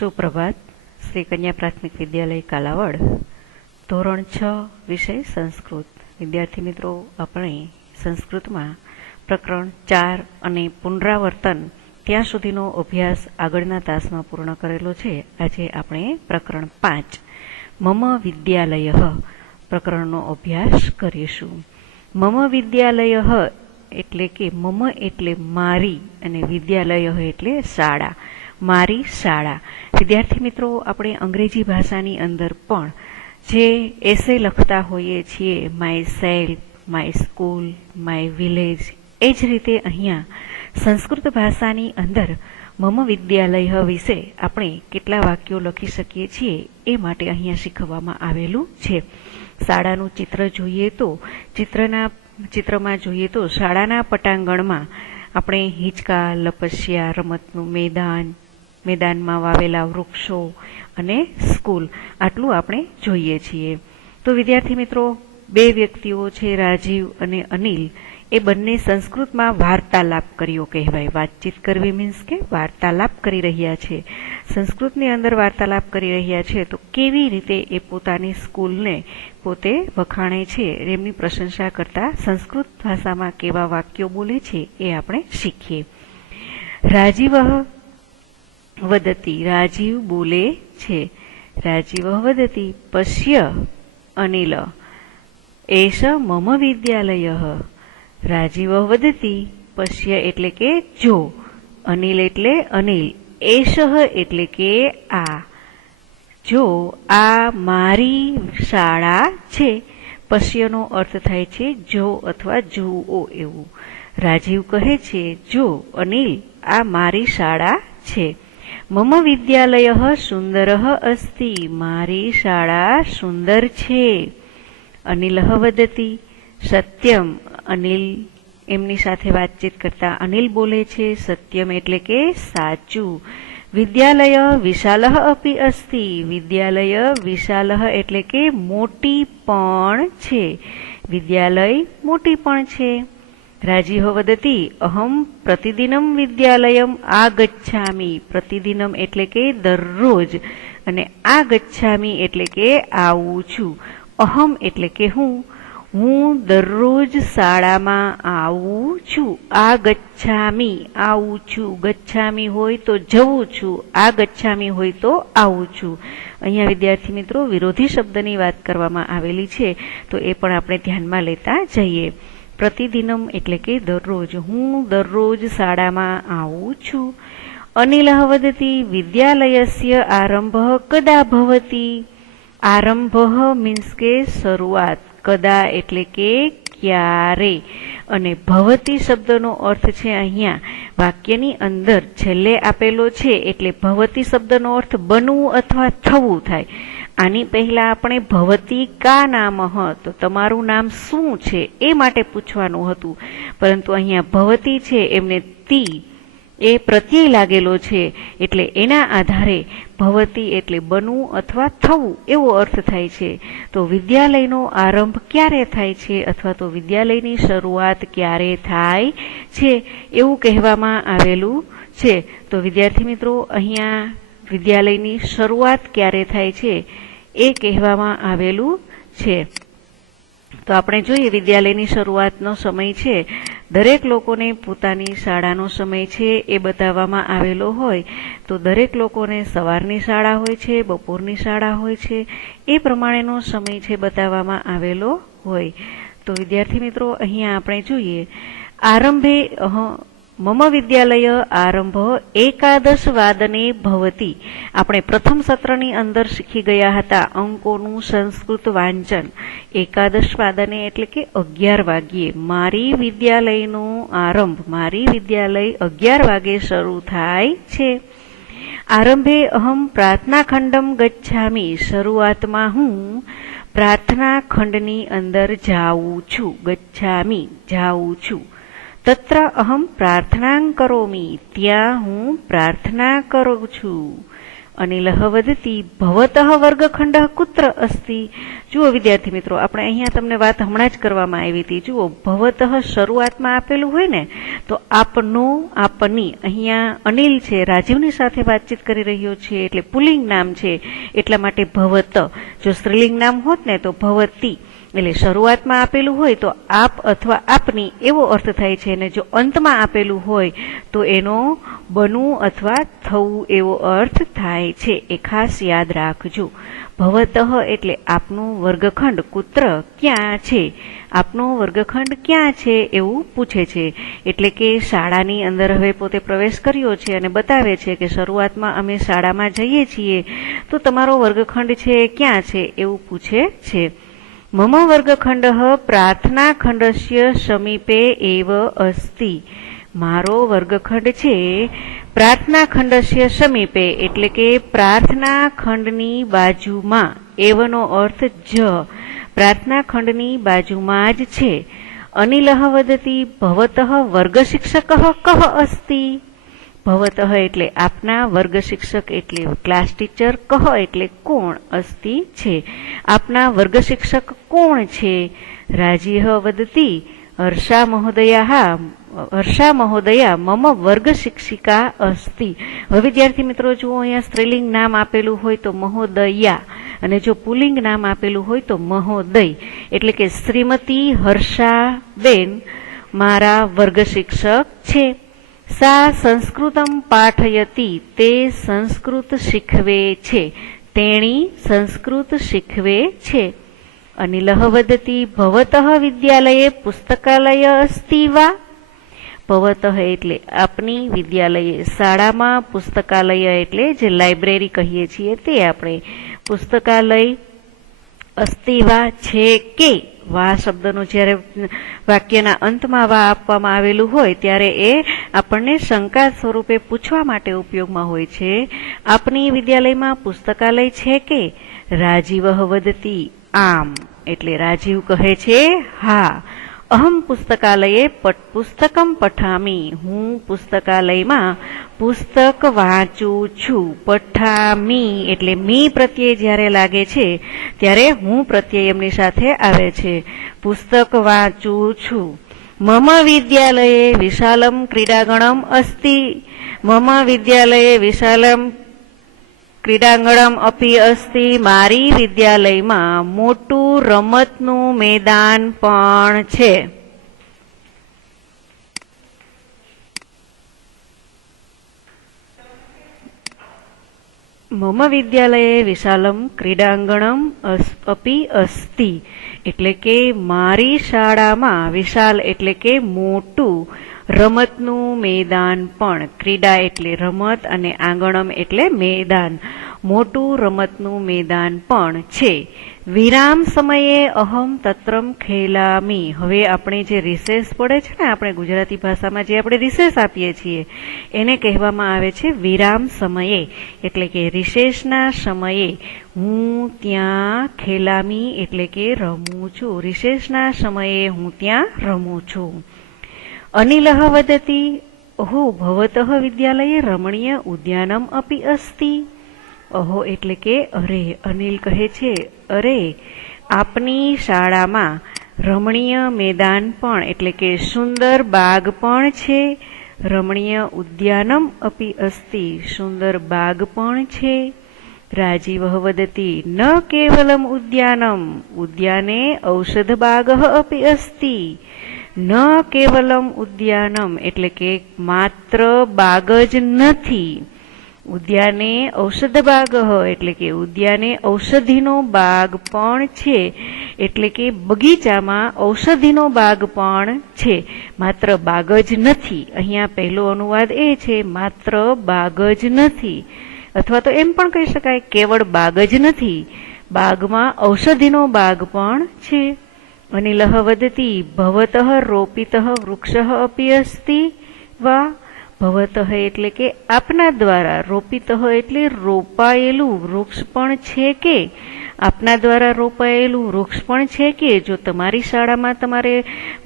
સુપ્રભાત. શ્રી કન્યા પ્રાથમિક વિદ્યાલય કાલાવડ, ધોરણ 6, વિષય સંસ્કૃત. વિદ્યાર્થી મિત્રો, આપણે સંસ્કૃતમાં પ્રકરણ 4 અને પુનરાવર્તન ત્યાં સુધીનો અભ્યાસ આગળના તાસમાં પૂર્ણ કરેલો છે. આજે આપણે પ્રકરણ 5 મમ વિદ્યાલય પ્રકરણનો અભ્યાસ કરીશું. મમ વિદ્યાલય એટલે કે મમ એટલે મારી અને વિદ્યાલય એટલે શાળા, મારી શાળા. વિદ્યાર્થી મિત્રો, આપણે અંગ્રેજી ભાષાની અંદર પણ જે એસે લખતા હોઈએ છીએ, myself, my school, my village, એ જ રીતે અહીંયા સંસ્કૃત ભાષાની અંદર મમ વિદ્યાલય વિશે આપણે કેટલા વાક્યો લખી શકીએ છીએ એ માટે અહીંયા શીખવવામાં આવેલું છે. શાળાનું ચિત્ર જોઈએ તો ચિત્રમાં જોઈએ તો શાળાના પટાંગણમાં આપણે હિંચકા, લપસ્યા, રમતનું મેદાનમાં વાવેલા વૃક્ષો અને સ્કૂલ, આટલું આપણે જોઈએ છીએ. તો વિદ્યાર્થી મિત્રો, બે વ્યક્તિઓ છે, રાજીવ અને અનિલ, એ બંને સંસ્કૃતમાં વાર્તાલાપ કર્યો કહેવાય. વાતચીત કરવી મીન્સ કે વાર્તાલાપ કરી રહ્યા છે. સંસ્કૃતની અંદર વાર્તાલાપ કરી રહ્યા છે. તો કેવી રીતે એ પોતાની સ્કૂલને પોતે વખાણે છે, એમની પ્રશંસા કરતા સંસ્કૃત ભાષામાં કેવા વાક્યો બોલે છે એ આપણે શીખીએ. રાજીવ વદતી, રાજીવ બોલે છે. રાજીવ વદતી પશ્ય અનિલ એષ મમ વિદ્યાલય. રાજીવ વદતી પશ્ય એટલે કે જો, અનિલ એટલે અનિલ, એષ એટલે કે આ, જો આ મારી શાળા છે. પશ્યનો અર્થ થાય છે જો અથવા જુઓ એવું. રાજીવ કહે છે જો અનિલ, આ મારી શાળા છે. મમ વિદ્યાલય સુંદર અસ્તિ, મારી શાળા સુંદર છે. અનિલ વદતી સત્યમ, અનિલ એમની સાથે વાતચીત કરતા અનિલ બોલે છે સત્યમ એટલે કે સાચું. વિદ્યાલય વિશાલ અપી અસ્તિ, વિદ્યાલય વિશાલ એટલે કે મોટી પણ છે. વિદ્યાલય મોટી પણ છે. રાજીવ વદતી અહમ પ્રતિદિનમ વિદ્યાલયમ આગચ્છામિ, પ્રતિદિનમ એટલે કે દરરોજ, અને આગચ્છામિ એટલે કે આવું છું. અહમ એટલે કે હું દરરોજ શાળામાં આવું છું. આગચ્છામિ આવું છું, ગચ્છામિ હોય તો જવું છું, આગચ્છામિ હોય તો આવું છું. અહીંયા વિદ્યાર્થી મિત્રો વિરોધી શબ્દની વાત કરવામાં આવેલી છે, તો એ પણ આપણે ધ્યાનમાં લેતા જઈએ. પ્રતિદિનમ એટલે કે દરરોજ, હું દરરોજ શાળામાં આવું છું. અનિલ વદતી વિદ્યાલયસ્ય આરંભ કદા ભવતી. આરંભ મીન્સ કે શરૂઆત, કદા એટલે કે ક્યારે, અને ભવતી શબ્દનો અર્થ છે અહીંયા વાક્યની અંદર છેલ્લે આપેલો છે, એટલે ભવતી શબ્દનો અર્થ બનવું અથવા થવું થાય. આની પહેલા આપણે ભવતી કા નામ, તો તમારું નામ શું છે એ માટે પૂછવાનું હતું, પરંતુ અહીંયા ભવતી છે એમને તી એ પ્રત્યય લાગેલો છે, એટલે એના આધારે ભવતી એટલે બનવું અથવા થવું એવો અર્થ થાય છે. તો વિદ્યાલયનો આરંભ ક્યારે થાય છે અથવા તો વિદ્યાલયની શરૂઆત ક્યારે થાય છે એવું કહેવામાં આવેલું છે. તો વિદ્યાર્થી મિત્રો, અહીંયા વિદ્યાલયની શરૂઆત ક્યારે થાય છે એ કહેવામાં આવેલું છે. તો આપણે જોઈએ વિદ્યાલયની શરૂઆતનો સમય છે, દરેક લોકોને પોતાની શાળાનો સમય છે એ બતાવવામાં આવેલો હોય. તો દરેક લોકોને સવારની શાળા હોય છે, બપોરની શાળા હોય છે, એ પ્રમાણેનો સમય છે બતાવવામાં આવેલો હોય. તો વિદ્યાર્થી મિત્રો, અહીંયા આપણે જોઈએ આરંભે મમ વિદ્યાલય આરંભ 11 વાદને ભવતી. આપણે પ્રથમ સત્રની અંદર શીખી ગયા હતા અંકોનું સંસ્કૃત વાંચન. 11 વાદને એટલે કે 11 વાગ્યે. મારી વિદ્યાલયનો આરંભ, મારી વિદ્યાલય 11 વાગે શરૂ થાય છે. આરંભે અહમ પ્રાર્થના ખંડમ ગચ્છામિ, શરૂઆતમાં હું પ્રાર્થના ખંડની અંદર જાઉં છું. ગચ્છામિ જાઉં છું. તત્ર અહમ પ્રાર્થના કરોમિ, ત્યાં હું પ્રાર્થના કરું છું. અનિલઃ વદતિ ભવતઃ વર્ગખંડઃ કુત્ર અસ્તિ. જુઓ વિદ્યાર્થી મિત્રો, આપણે અહીંયા તમને વાત હમણાં જ કરવામાં આવી હતી. જુઓ, ભવતઃ શરૂઆતમાં આપેલું હોય ને તો આપનું, આપની. અહીંયા અનિલ છે, રાજીવની સાથે વાતચીત કરી રહ્યો છે એટલે પુલ્લિંગ નામ છે, એટલા માટે ભવત. જો સ્ત્રીલિંગ નામ હોત ને તો ભવતી. એટલે શરૂઆતમાં આપેલું હોય તો આપ અથવા આપની એવો અર્થ થાય છે, અને જો અંતમાં આપેલું હોય તો એનો બનવું અથવા થવું એવો અર્થ થાય છે. એ ખાસ યાદ રાખજો. ભવતઃ એટલે આપનું વર્ગખંડ કુત્ર ક્યાં છે, આપનો વર્ગખંડ ક્યાં છે એવું પૂછે છે. એટલે કે શાળાની અંદર હવે પોતે પ્રવેશ કર્યો છે અને બતાવે છે કે શરૂઆતમાં અમે શાળામાં જઈએ છીએ, તો તમારો વર્ગખંડ છે ક્યાં છે એવું પૂછે છે. મમ વર્ગખંડઃ પ્રાર્થનાખંડસ્ય સમીપે એવ અસ્તિ. મારો વર્ગખંડ છે પ્રાર્થનાખંડસ્ય સમીપે, એટલે કે પ્રાર્થના ખંડની બાજુમાં. એવનો અર્થ જ, પ્રાર્થના ખંડની બાજુમાં જ છે. અનિલઃ વદતિ ભવતઃ વર્ગ શિક્ષકઃ કઃ અસ્તિ. ભવતઃ એટલે આપના, વર્ગ શિક્ષક એટલે ક્લાસ ટીચર, કઃ એટલે કોણ, અસ્તિ છે. આપના વર્ગ શિક્ષક કોણ છે? રાજીહ વદતિ હર્ષા મહોદયા મમ વર્ગ શિક્ષિકા અસ્તિ. હવે વિદ્યાર્થી મિત્રો જુઓ, અહીંયા સ્ત્રીલિંગ નામ આપેલું હોય તો મહોદયા, અને જો પુલ્લિંગ નામ આપેલું હોય તો મહોદય. એટલે કે શ્રીમતી હર્ષાબેન મારા વર્ગ શિક્ષક છે. સા સંસ્કૃતમ પાઠયતી, તે સંસ્કૃત શીખવે છે. તેણી સંસ્કૃત શીખવે છે. અનિલઃ વદતિ ભવતઃ વિદ્યાલયે પુસ્તકાલય અસ્તિ વા. ભવતઃ એટલે આપની, વિદ્યાલયે શાળામાં, પુસ્તકાલય એટલે જે લાઇબ્રેરી કહીએ છીએ તે આપણે, પુસ્તકાલય અસ્તિ વા છે કે. વા શબ્દનું જ્યારે વાક્યના અંતમાં વા આપવામાં આવેલું હોય ત્યારે એ આપણને શંકા સ્વરૂપે પૂછવા માટે ઉપયોગમાં હોય છે. આપની વિદ્યાલયમાં પુસ્તકાલય છે કે. રાજીવઃ વદતિ આમ, એટલે રાજીવ કહે છે હા. અહમ પુસ્તકાલયે પુસ્તકમ પઠામી. હું પુસ્તકાલયમાં પુસ્તક વાંચું છું. પઠામી એટલે મી પ્રત્યય જ્યારે લાગે છે ત્યારે હું પ્રત્યય એમની સાથે આવે છે. પુસ્તક વાંચું છું. મમ વિદ્યાલયે વિશાલમ ક્રીડાંગણમ અસ્તિ. મમ વિદ્યાલયે વિશાલમ ક્રીડાંગણમ અપી અસ્તિ. મારી વિદ્યાલયમાં મોટું રમતનું મેદાન પણ છે. મમ વિદ્યાલયે વિશાલમ ક્રીડાંગણમ અપી અસ્તિ. એટલે કે મારી શાળામાં વિશાલ એટલે કે મોટું રમતનું મેદાન પણ. ક્રીડા એટલે રમત અને આંગણમ એટલે મેદાન. મોટું રમતનું મેદાન પણ છે. વિરામ સમયે અહમ તત્રમ ખેલામી. હવે આપણે જે રિસેસ પડે છે ને, આપણે ગુજરાતી ભાષામાં જે આપણે રિસેસ આપીએ છીએ એને કહેવામાં આવે છે વિરામ સમયે. એટલે કે રિસેસના સમયે હું ત્યાં ખેલામી એટલે કે રમું છું. રિસેસના સમયે હું ત્યાં રમું છું. અનિલઃ વદતિ અહો ભવતઃ વિદ્યાલયે રમણીય ઉદ્યાનમ અપી અસ્તિ. અહો એટલે કે અરે. અનિલ કહે છે અરે, આપની શાળામાં રમણીય મેદાન પણ એટલે કે સુંદર બાગ પણ છે. રમણીય ઉદ્યાનમ અપી અસ્તિ. સુંદર બાગ પણ છે. રાજીવઃ વદતિ ન કેવલમ ઉદ્યાનમ. ઉદ્યાને ઔષધ બાગઃ અપી અસ્તિ. ન કેવલમ ઉદ્યાનમ એટલે કે માત્ર બાગ જ નથી. ઉદ્યાને ઔષધ બાગ એટલે કે ઉદ્યાને ઔષધિનો બાગ પણ છે. એટલે કે બગીચામાં ઔષધિનો બાગ પણ છે, માત્ર બાગ જ નથી. અહીંયા પહેલો અનુવાદ એ છે માત્ર બાગ જ નથી, અથવા તો એમ પણ કહી શકાય કેવળ બાગ જ નથી, બાગમાં ઔષધિનો બાગ પણ છે. અનિલઃ વદતિ ભવતઃ રોપિતઃ વૃક્ષઃ અપી અસ્તિ વા. ભવતઃ એટલે કે આપના દ્વારા, રોપિતઃ એટલે રોપાયેલું વૃક્ષ પણ છે કે. આપના દ્વારા રોપાયેલું વૃક્ષ પણ છે કે? જો તમારી શાળામાં તમારે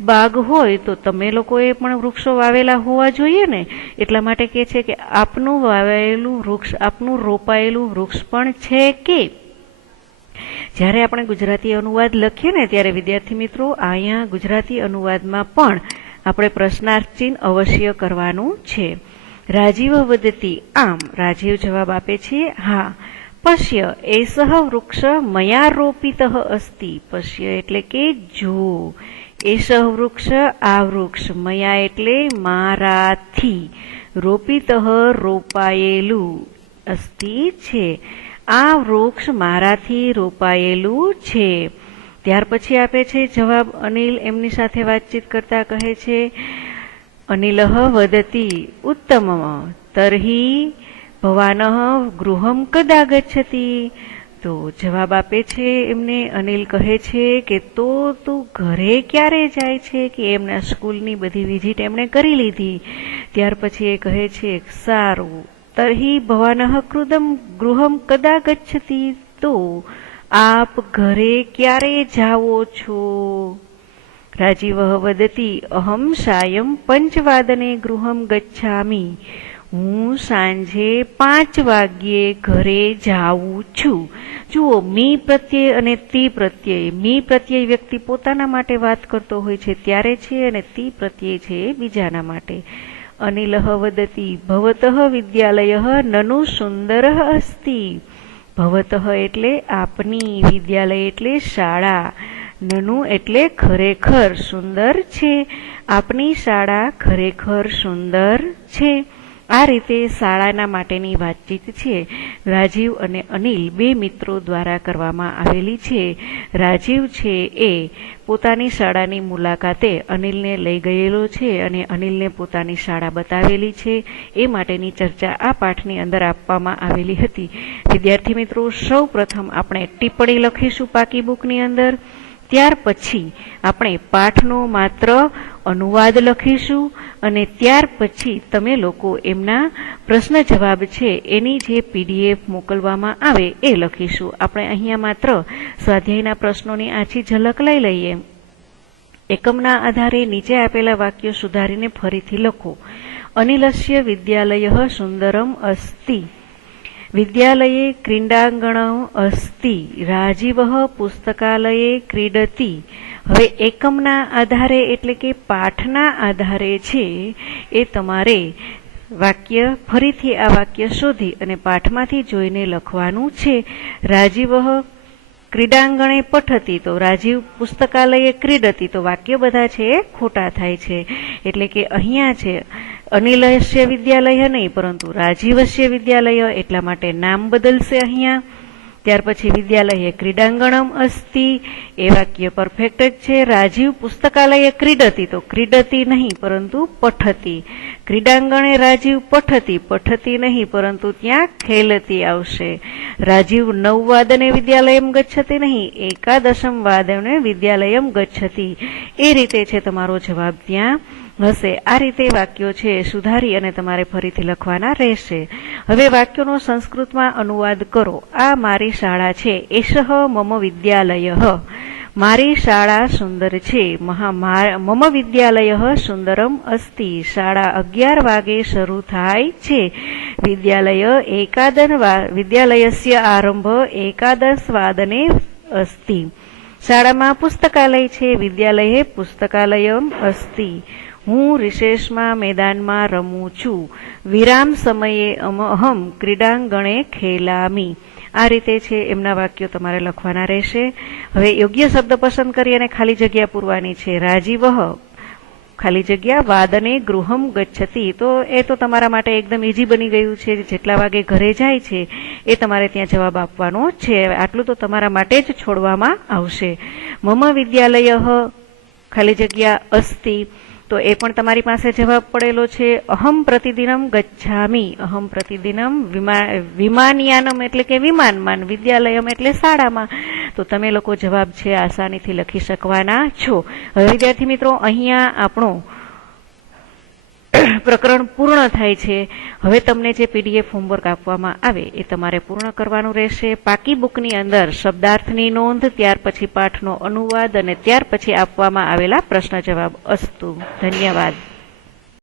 બાગ હોય તો તમે લોકોએ પણ વૃક્ષો વાવેલા હોવા જોઈએ ને. એટલા માટે કહે છે કે આપનું વાવેલું વૃક્ષ, આપનું રોપાયેલું વૃક્ષ પણ છે કે? જ્યારે આપણે ગુજરાતી અનુવાદ લખીએ ને ત્યારે વિદ્યાર્થી મિત્રો અહીંયા ગુજરાતી અનુવાદમાં પણ આપણે પ્રશ્નાર્થ ચિહ્ન અવશ્ય કરવાનું છે. રાજીવ વદતી, આમ રાજીવ જવાબ આપે છે હા. પશ્ય એષઃ વૃક્ષ મયા રોપિતઃ અસ્તિ. પશ્ય એટલે કે જો, એષઃ વૃક્ષ આ વૃક્ષ, મયા એટલે મારાથી, રોપિતઃ રોપાયેલું, અસ્તિ છે, આ વૃક્ષ મારાથી રોપાયેલું છે. ત્યાર પછી આપે છે જવાબ. અનિલ એમની સાથે વાતચીત કરતા કહે છે, અનિલઃ વદતી ઉત્તમમ તર્હિ ભવાનઃ ગૃહમ કદા ગચ્છતિ. તો જવાબ આપે છે એમને, અનિલ કહે છે કે તો તું ઘરે ક્યારે જાય છે? કે એમના સ્કૂલની બધી વિઝિટ એમણે કરી લીધી. ત્યાર પછી એ કહે છે સારું, તર્હિ ભવાનઃ ગૃહમ કદા ગચ્છતિ. તો આપ ઘરે ક્યારે જાઓ છો? રાજીવઃ વદતી અહમ સાયં 5 વાદને ગૃહમ ગચ્છામિ. હું સાંજે 5 વાગ્યે ઘરે જાઉં છું. જુઓ, મી પ્રત્યય અને તી પ્રત્યય. મી પ્રત્યય વ્યક્તિ પોતાના માટે વાત કરતો હોય છે ત્યારે છે, અને તી પ્રત્યય છે બીજાના માટે. અનિલઃ વદતી ભવતઃ વિદ્યાલયઃ નનુ સુંદરઃ અસ્તિ. ભવતઃ એટલે આપની, વિદ્યાલય એટલે શાળા, નનુ એટલે ખરેખર, સુંદર છે, આપની શાળા ખરેખર સુંદર છે. આ રીતે શાળાના માટેની વાતચીત છે રાજીવ અને અનિલ બે મિત્રો દ્વારા કરવામાં આવેલી છે. રાજીવ છે એ પોતાની શાળાની મુલાકાતે અનિલને લઈ ગયેલો છે અને અનિલને પોતાની શાળા બતાવેલી છે. એ માટેની ચર્ચા આ પાઠની અંદર આપવામાં આવેલી હતી. વિદ્યાર્થી મિત્રો, સૌ પ્રથમ આપણે ટિપ્પણી લખીશું પાકી બુકની અંદર. ત્યાર પછી આપણે પાઠનો માત્ર અનુવાદ લખીશું અને ત્યાર પછી તમે લોકો એમના પ્રશ્ન જવાબ છે એની જે PDF મોકલવામાં આવે એ લખીશું. આપણે અહીંયા માત્ર સ્વાધ્યાયના પ્રશ્નોની આછી ઝલક લઈ લઈએ. એકમના આધારે નીચે આપેલા વાક્યો સુધારીને ફરીથી લખો. અનિલસ્ય વિદ્યાલયઃ સુંદરમ અસ્તિ. વિદ્યાલયે ક્રીડાંગણમ અસ્તિ. રાજીવઃ પુસ્તકાલયે ક્રીડતિ. હવે એકમના આધારે એટલે કે પાઠના આધારે છે એ તમારે વાક્ય ફરીથી આ વાક્ય શોધી અને પાઠમાંથી જોઈને લખવાનું છે. રાજીવઃ ક્રીડાંગણે પઠતી, તો રાજીવ પુસ્તકાલયે ક્રીડતી, તો વાક્ય બધા છે એ ખોટા થાય છે. એટલે કે અહીંયા છે અનિલસ્ય વિદ્યાલય નહીં પરંતુ રાજીવસ્ય વિદ્યાલય, એટલા માટે નામ બદલશે અહીંયા. ત્યાર પછી વિદ્યાલયે ક્રીડાંગણમ અસ્તિ, એ વાક્ય પરફેક્ટ જ છે. રાજીવ પુસ્તકાલયે ક્રીડતી, તો ક્રીડતી નહીં પરંતુ પઠતી. ક્રીડાંગણે રાજીવ પઠતી, પઠતી નહીં પરંતુ ત્યાં ખેલતી આવશે. રાજીવ 9 વાદને વિદ્યાલયમ ગચ્છતિ નહીં, 11 વાદને વિદ્યાલયમ ગચ્છતિ. એ રીતે છે તમારો જવાબ ત્યાં હશે. આ રીતે વાક્યો છે સુધારી અને તમારે ફરીથી લખવાના રહેશે. હવે વાક્યોનો સંસ્કૃતમાં અનુવાદ કરો. આ મારી શાળા છે. એષઃ મમ વિદ્યાલયઃ. મારી શાળા સુંદર છે. મમ વિદ્યાલયઃ સુંદરમ અસ્તિ. શાળા 11 વાગે શરૂ થાય છે. વિદ્યાલયસ્ય આરંભ 11 વાદને અસ્તિ. શાળામાં પુસ્તકાલય છે. વિદ્યાલયે પુસ્તકાલયમ અસ્તિ. હું રિસેસમાં મેદાનમાં રમું છું. વિરામ સમયે અહમ ક્રીડાંગણે ખેલામી. આ રીતે છે એમના વાક્યો તમારે લખવાના રહેશે. હવે યોગ્ય શબ્દ પસંદ કરી અને ખાલી જગ્યા પૂરવાની છે. રાજીવઃ ખાલી જગ્યા વાદને ગૃહમ ગચ્છતિ. તો એ તો તમારા માટે એકદમ ઈઝી બની ગયું છે. જેટલા વાગે ઘરે જાય છે એ તમારે ત્યાં જવાબ આપવાનો છે. આટલું તો તમારા માટે જ છોડવામાં આવશે. મમ વિદ્યાલયઃ ખાલી જગ્યા અસ્તિ, તો એ પણ તમારી પાસે જવાબ પડેલો છે. અહમ પ્રતિદિનમ ગચ્છામિ. અહમ પ્રતિદિનમ વિમાનયાનમ એટલે કે વિમાનમાં, વિદ્યાલયમ એટલે શાળામાં. તો તમે લોકો જવાબ છે આસાનીથી લખી શકવાના છો. હવે વિદ્યાર્થી મિત્રો, અહીંયા આપણો પ્રકરણ પૂર્ણ થાય છે. હવે તમને જે PDF હોમવર્ક આપવામાં આવે એ તમારે પૂર્ણ કરવાનું રહેશે. પાકી બુકની અંદર શબ્દાર્થની નોંધ, ત્યાર પછી પાઠનો અનુવાદ અને ત્યાર પછી આપવામાં આવેલા પ્રશ્ન જવાબ. અસ્તુ. ધન્યવાદ.